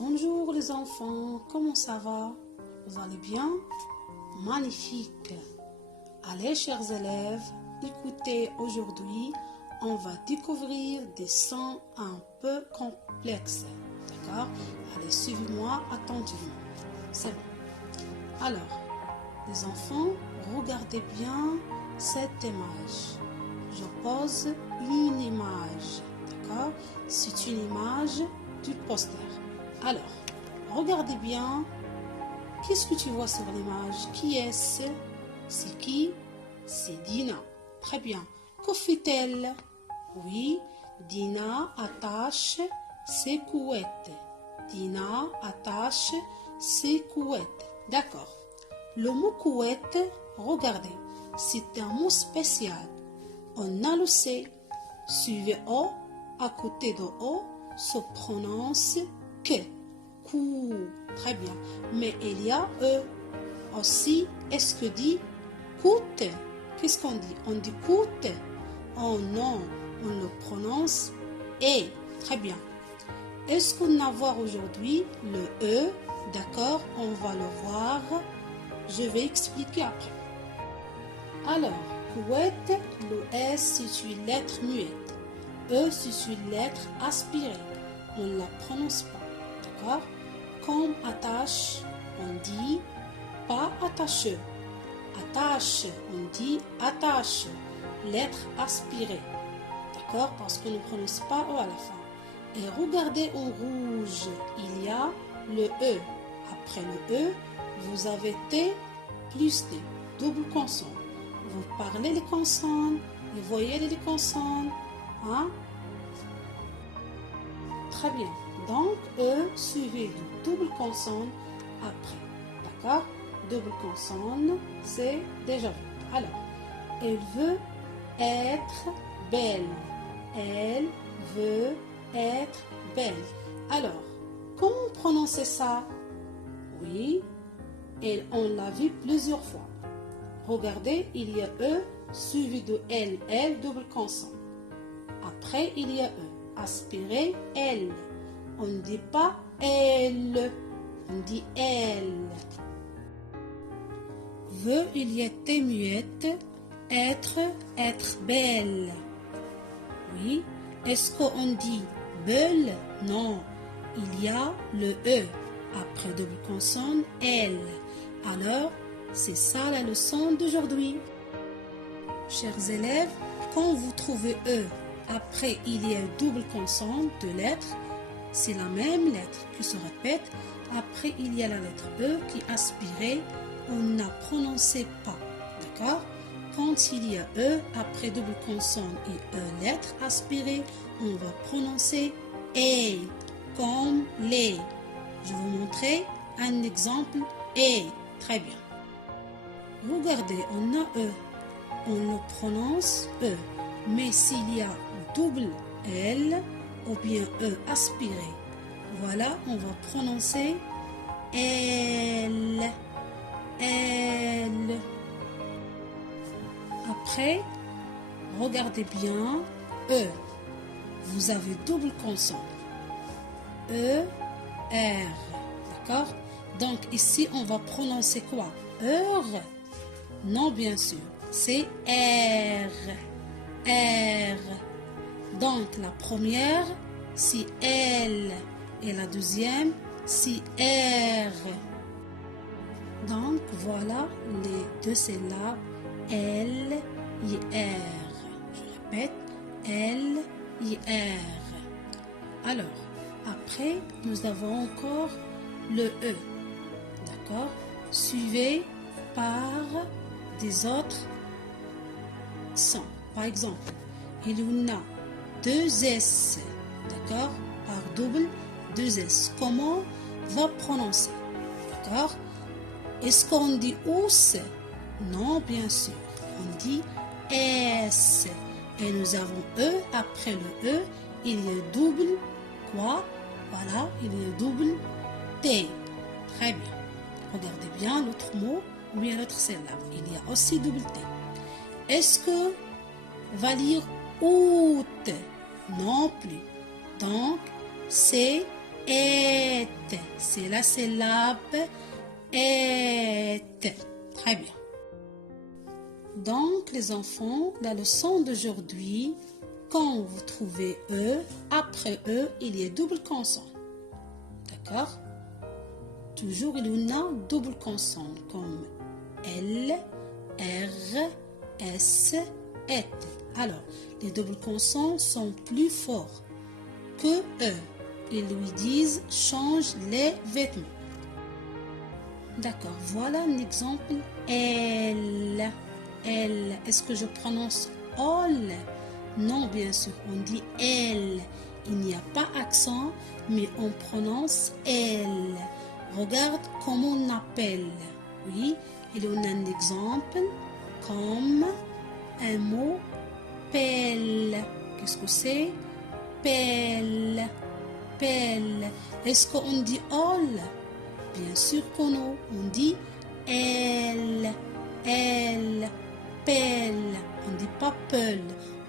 Bonjour les enfants, comment ça va? Vous allez bien? Magnifique! Allez chers élèves, écoutez, aujourd'hui on va découvrir des sons un peu complexes. D'accord? Allez, suivez-moi attentivement. C'est bon. Alors, les enfants, regardez bien cette image. Je pose une image. D'accord? C'est une image du poster. Alors, regardez bien. Qu'est-ce que tu vois sur l'image? Qui est-ce? C'est qui? C'est Dina. Très bien. Que fait-elle? Oui, Dina attache ses couettes. Dina attache ses couettes. D'accord. Le mot couette, regardez, c'est un mot spécial. On a le C. Suivi O, à côté de O, se prononce que. Cou. Très bien. Mais il y a E. Aussi, est-ce que dit coûte? Qu'est-ce qu'on dit? On dit coûte? Oh non, on le prononce E. Très bien. Est-ce qu'on va voir aujourd'hui le E? D'accord, on va le voir. Je vais expliquer après. Alors, couette, le S, c'est une lettre muette. E, c'est une lettre aspirée. On ne la prononce pas. D'accord? Comme attache, on dit pas attache. Attache, on dit attache. Lettre aspirée. D'accord? Parce qu'on ne prononce pas O à la fin. Et regardez en rouge, il y a le E. Après le E, vous avez T plus T, double consonne. Vous parlez les consonnes, vous voyez les consonnes. Hein? Très bien. Donc, E suivi de double consonne après. D'accord? Double consonne, c'est déjà vu. Alors, elle veut être belle. Elle veut être belle. Alors, comment prononcer ça? Oui, et on l'a vu plusieurs fois. Regardez, il y a E suivi de L, L double consonne. Après, il y a E. Aspirer, L. On ne dit pas elle, on dit elle. Veut, il y a T muette, être, être belle. Oui. Est-ce qu'on dit belle? Non. Il y a le E. Après double consonne, L. Alors, c'est ça la leçon d'aujourd'hui. Chers élèves, quand vous trouvez E, après il y a double consonne de lettres, c'est la même lettre qui se répète. Après, il y a la lettre E qui est aspirée. On n'a prononcé pas. D'accord? Quand il y a E, après double consonne et E lettre aspirée, on va prononcer E, comme les. Je vais vous montrer un exemple E. Très bien. Regardez, on a E. On le prononce E. Mais s'il y a double L, ou bien E aspiré. Voilà, on va prononcer L. L. Après, regardez bien E. Vous avez double consonne. E, R. D'accord? Donc ici, on va prononcer quoi? Heure? Non, bien sûr. C'est R. R. Donc, la première, c'est L. Et la deuxième, c'est R. Donc, voilà les deux, c'est là. L et R. Je répète, L et R. Alors, après, nous avons encore le E. D'accord? Suivi par des autres sons. Par exemple, il y en a deux S, d'accord, par double, deux S. Comment va prononcer? D'accord? Est-ce qu'on dit ous? Non, bien sûr. On dit S. Et nous avons E. Après le E, il y a double quoi? Voilà, il y a double T. Très bien. Regardez bien l'autre mot. ou bien l'autre syllabe. Il y a aussi double T. Est-ce que va lire out? Non plus. Donc, c'est est. C'est la syllabe est. Très bien. Donc, les enfants, la leçon d'aujourd'hui, quand vous trouvez E, après E, il y a double consonne. D'accord? Toujours, il y a double consonne comme L, R, S, et. Alors, les doubles consonnes sont plus forts que E. Ils lui disent change les vêtements. D'accord, voilà un exemple. L. L. Est-ce que je prononce all? Non, bien sûr, on dit L. Il n'y a pas accent, mais on prononce L. Regarde comment on appelle. Oui, il y a un exemple comme un mot pelle. Qu'est-ce que c'est? Pelle. Pelle. Est-ce qu'on dit all? Bien sûr que non. On dit elle. Elle. Pelle. On ne dit pas peule.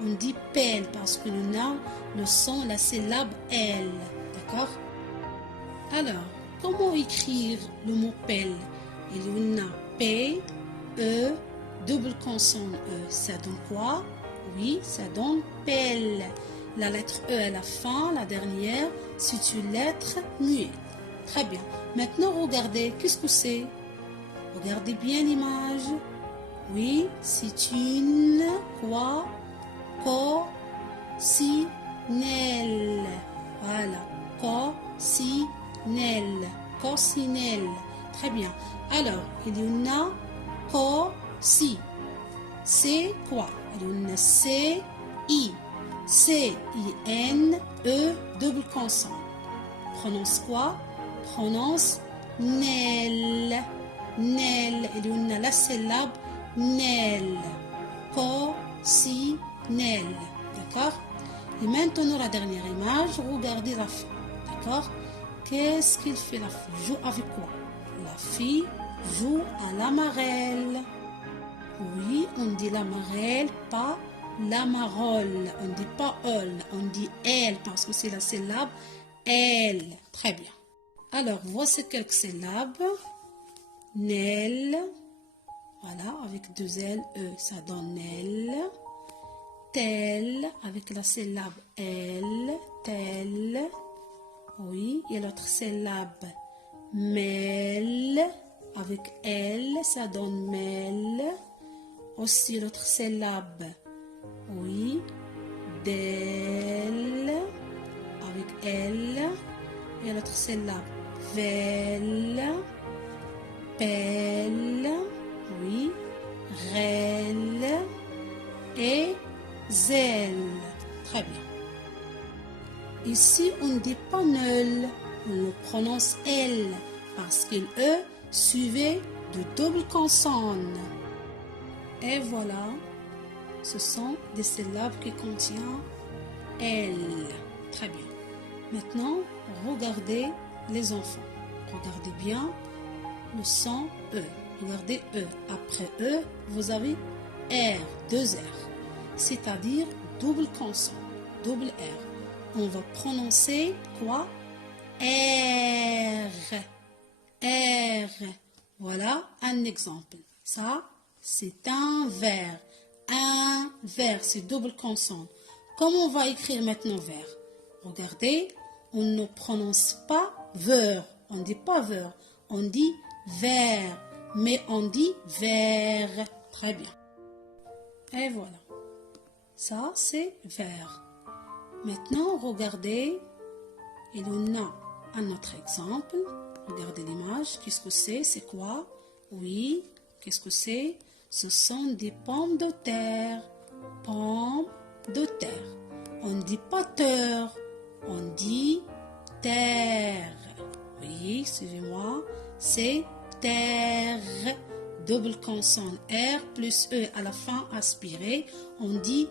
On dit pelle parce que nous avons le son, la syllabe L. D'accord? Alors, comment écrire le mot pelle? Il y a P, E, double consonne E. Ça donne quoi? Oui, ça donne pelle. La lettre E à la fin, la dernière, c'est une lettre muette. Très bien. Maintenant, regardez, qu'est-ce que c'est? Regardez bien l'image. Oui, c'est une quoi? Coccinelle. Voilà, coccinelle. Coccinelle. Très bien. Alors, il y en a co-si. C'est quoi? Il y en a C-I. C-I-N-E, double consonne. Prononce quoi? Prononce nel. Nel. Il y en a la syllabe nel. Coccinelle. D'accord? Et maintenant, la dernière image, regardez la fille. D'accord? Qu'est-ce qu'il fait la fille? Joue avec quoi? La fille joue à la marelle. Oui, on dit la marelle, pas la marole. On ne dit pas ol, on dit elle parce que c'est la syllabe elle. Très bien. Alors, voici quelques syllabes. Nel. Voilà, avec deux L, E, ça donne L. Tel, avec la syllabe L. Tel. Oui, et l'autre syllabe mel. Avec L, ça donne mel. Aussi l'autre syllabe, oui, del, avec L. Et l'autre syllabe, vel, pelle, oui, rel et zel. Très bien. Ici, on ne dit pas nul, on le prononce L parce qu'il E suivi de double consonne. Et voilà, ce sont des syllabes qui contiennent L. Très bien. Maintenant, regardez les enfants. Regardez bien le son E. Regardez E. Après E, vous avez R, deux R. C'est-à-dire double consonne, double R. On va prononcer quoi? R. R. Voilà un exemple. Ça, c'est un vers. Un vers, c'est double consonne. Comment on va écrire maintenant vers? Regardez, on ne prononce pas ver. On ne dit pas ver. On dit vers. Mais on dit vers. Très bien. Et voilà. Ça, c'est vers. Maintenant, regardez. Il y en a un autre exemple. Regardez l'image. Qu'est-ce que c'est? C'est quoi? Oui. Qu'est-ce que c'est? Ce sont des pommes de terre. Pommes de terre. On ne dit pas terre. On dit terre. Oui, suivez-moi. C'est terre. Double consonne R plus E à la fin aspiré. On dit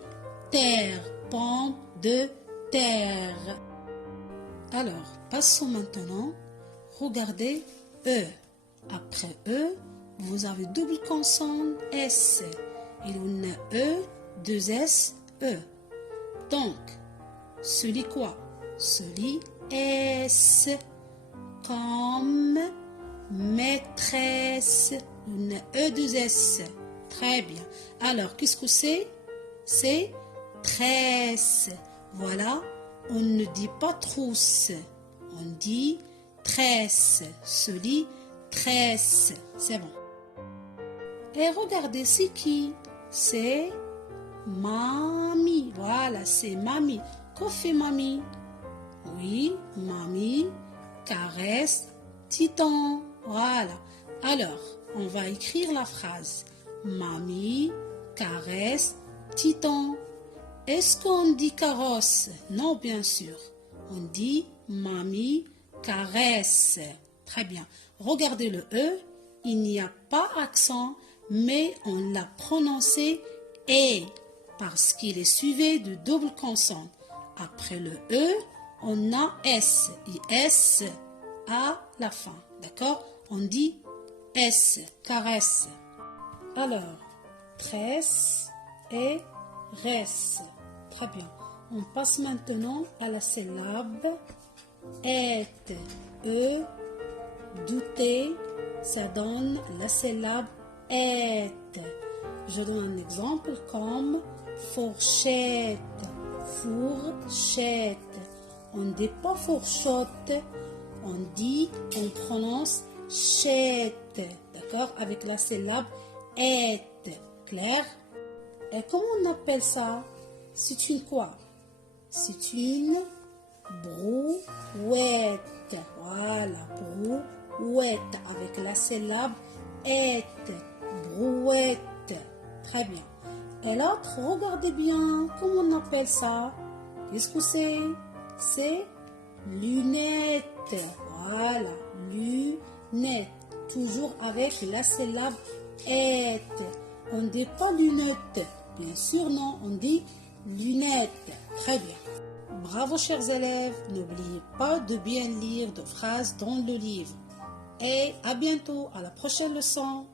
terre. Pommes de terre. Alors, passons maintenant. Regardez E. Après E, vous avez double consonne S. Il y a une E, deux S, E. Donc, celui quoi? Celui S. Comme maîtresse. Une E, deux S. Très bien. Alors, qu'est-ce que c'est? C'est tresse. Voilà. On ne dit pas trousse. On dit tresse. Celui tresse. C'est bon. Et regardez, c'est qui? C'est mamie. Voilà, c'est mamie. Que fait mamie? Oui, mamie caresse Titan. Voilà. Alors, on va écrire la phrase. Mamie caresse Titan. Est-ce qu'on dit carrosse? Non, bien sûr. On dit mamie caresse. Très bien. Regardez le E. Il n'y a pas accent, mais on l'a prononcé E parce qu'il est suivi de double consonne. Après le E, on a S et S à la fin. D'accord? On dit S, caresse. Alors, tresse et resse. Très bien. On passe maintenant à la syllabe être. E, douter, ça donne la syllabe être. Je donne un exemple comme fourchette, fourchette. On ne dit pas fourchotte, on prononce chette, d'accord, avec la syllabe être. Clair? Et comment on appelle ça? C'est une quoi? C'est une brouette. Voilà, brouette avec la syllabe être. Brouette. Très bien. Et l'autre, regardez bien, comment on appelle ça? Qu'est-ce que c'est? C'est lunette. Voilà, lunette. Toujours avec la syllabe être. On ne dit pas lunette. Bien sûr, non, on dit lunette. Très bien. Bravo, chers élèves. N'oubliez pas de bien lire des phrases dans le livre. Et à bientôt, à la prochaine leçon.